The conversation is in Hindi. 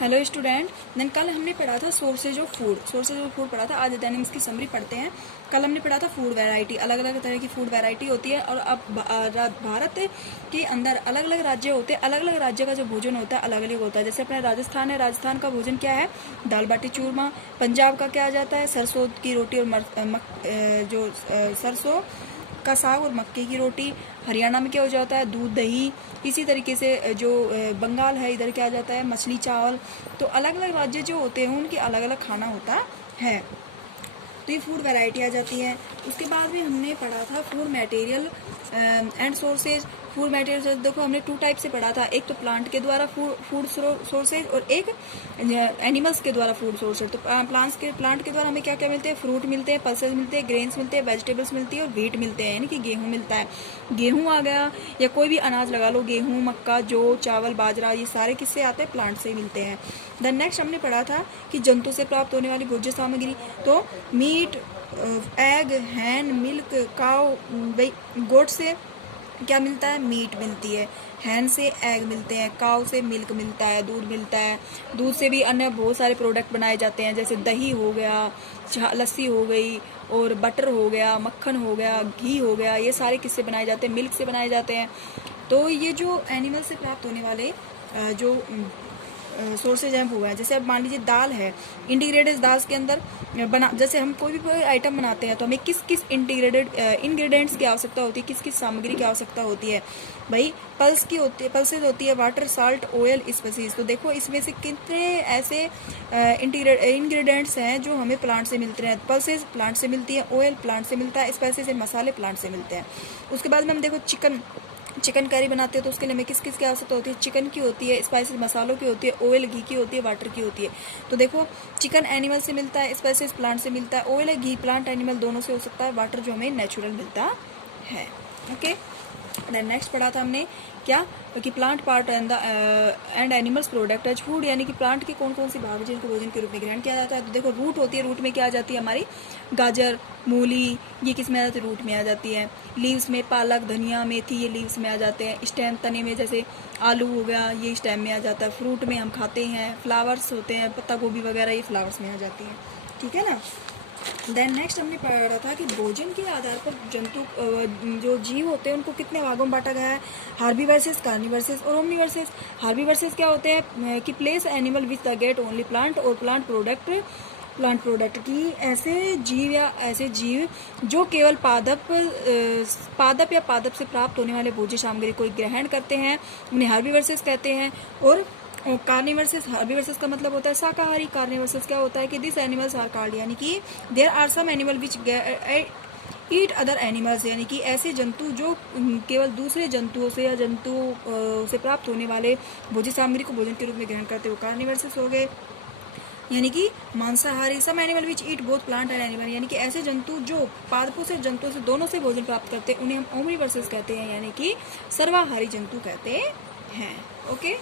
Hello student. देन कल हमने पढ़ा था सोर्सेज ऑफ फूड पढ़ा था। आज देन इसकी समरी पढ़ते हैं। कल हमने पढ़ा था फूड वैरायटी, अलग अलग तरह की फूड वैरायटी होती है। और अब भारत के अंदर अलग अलग राज्य होते हैं, अलग अलग राज्य का जो भोजन होता है अलग अलग होता है। जैसे अपना राजस्थान है, राजस्थान का भोजन क्या है? दाल बाटी चूरमा। पंजाब का क्या आ जाता है? सरसों की रोटी और सरसों का साग और मक्के की रोटी। हरियाणा में क्या हो जाता है? दूध दही। इसी तरीके से जो बंगाल है, इधर क्या आ जाता है? मछली चावल। तो अलग अलग राज्य जो होते हैं उनके अलग अलग खाना होता है। तो ये फूड वैरायटी आ जाती है। उसके बाद में हमने पढ़ा था food material and sources. Food material देखो हमने 2 टाइप से पढ़ा था, एक तो प्लांट के द्वारा फूड सोर्सेज और एक एनिमल्स के द्वारा फूड सोर्सेज। तो प्लांट के द्वारा हमें क्या क्या मिलते हैं? फ्रूट मिलते हैं, पल्सेज मिलते हैं, ग्रेन्स मिलते हैं, वेजिटेबल्स मिलती है और व्हीट मिलते हैं, यानी कि गेहूँ मिलता है। गेहूँ आ गया या कोई भी अनाज लगा लो, गेहूँ, मक्का, जौ, चावल, बाजरा, ये सारे किससे आते हैं? प्लांट से ही मिलते हैं। देन नेक्स्ट हमने पढ़ा था कि जंतु से प्राप्त होने वाली भोज्य सामग्री। तो मीट, एग, हैन, मिल्क, काउ, गोट से क्या मिलता है? मीट मिलती है। हैन से एग मिलते हैं, काउ से मिल्क मिलता है, दूध मिलता है। दूध से भी अन्य बहुत सारे प्रोडक्ट बनाए जाते हैं, जैसे दही हो गया, लस्सी हो गई, और बटर हो गया, मक्खन हो गया, घी हो गया। ये सारे किससे बनाए जाते हैं? मिल्क से बनाए जाते हैं। तो ये जो एनिमल से प्राप्त होने वाले जो सोर्सेज हैं वो है। जैसे अब मान लीजिए दाल है, इंटीग्रेटेड दाल के अंदर जैसे हम कोई भी आइटम बनाते हैं तो हमें किस किस इंग्रेडिएंट्स की आवश्यकता होती है, किस किस सामग्री की आवश्यकता होती है? भाई पल्सेज होती है, वाटर, साल्ट, ऑयल, स्पाइसेस। तो देखो इसमें से कितने ऐसे इंग्रेडिएंट्स हैं जो हमें प्लांट से मिलते हैं। पल्सेज प्लांट से मिलती है, ऑयल प्लांट से मिलता है, स्पाइसेस मसाले प्लांट से मिलते हैं। उसके बाद में हम देखो चिकन करी बनाते हैं तो उसके लिए हमें किस किस की आवश्यकता होती है? चिकन की होती है, स्पाइसेस मसालों की होती है, ऑयल घी की होती है, वाटर की होती है। तो देखो चिकन एनिमल से मिलता है, स्पाइसेस प्लांट से मिलता है, ऑयल घी प्लांट एनिमल दोनों से हो सकता है, वाटर जो हमें नेचुरल मिलता है। ओके, देन नेक्स्ट पढ़ा था हमने क्या कि plant part and animals product as food, यानी कि प्लांट के कौन कौन सी भाग जिनको भोजन के रूप में ग्रहण किया जाता है। तो देखो रूट होती है, रूट में क्या आ जाती है? हमारी गाजर, मूली, ये किस में आ जाती है? रूट में आ जाती है। लीव्स में पालक, धनिया, मेथी, ये लीव्स में आ जाते हैं। स्टेम तने में जैसे आलू हो गया, ये स्टेम में आ जाता है। फ्रूट में हम खाते हैं। फ्लावर्स होते हैं, पत्ता गोभी वगैरह, ये फ्लावर्स में आ जाती है। ठीक है ना। देन नेक्स्ट हमने पढ़ा था कि भोजन के आधार पर जंतु जो जीव होते हैं उनको कितने भागों में बांटा गया है? हार्बीवर्सेस, कार्निवर्सेस और ओमनीवर्सेस। हार्बीवर्सेस क्या होते हैं? कि place animal which the get only plant और प्लांट प्रोडक्ट की ऐसे जीव जो केवल पादप या पादप से प्राप्त होने वाले भोज्य सामग्री को ग्रहण करते हैं, उन्हें हार्बीवर्सेस कहते हैं। और कार्निवर्सेस, हार्बीवर्सेस का मतलब होता है शाकाहारी। कार्निवर्सेस क्या होता है कि दिस एनिमल्स आर कार्ड, यानी कि there are some animal which eat other animals, यानी कि ऐसे जंतु जो केवल दूसरे जंतुओं से या जंतुओं से प्राप्त होने वाले भोज्य सामग्री को भोजन के रूप में ग्रहण करते हुए कार्निवर्सेस हो गए, यानी कि मांसाहारी। Some animal which eat both plant and animal, यानी कि ऐसे जंतु जो पादपों से जंतुओं से दोनों से भोजन प्राप्त करते हैं उन्हें हम ओमनीवर्सेस कहते हैं, यानी कि सर्वाहारी जंतु कहते हैं। ओके।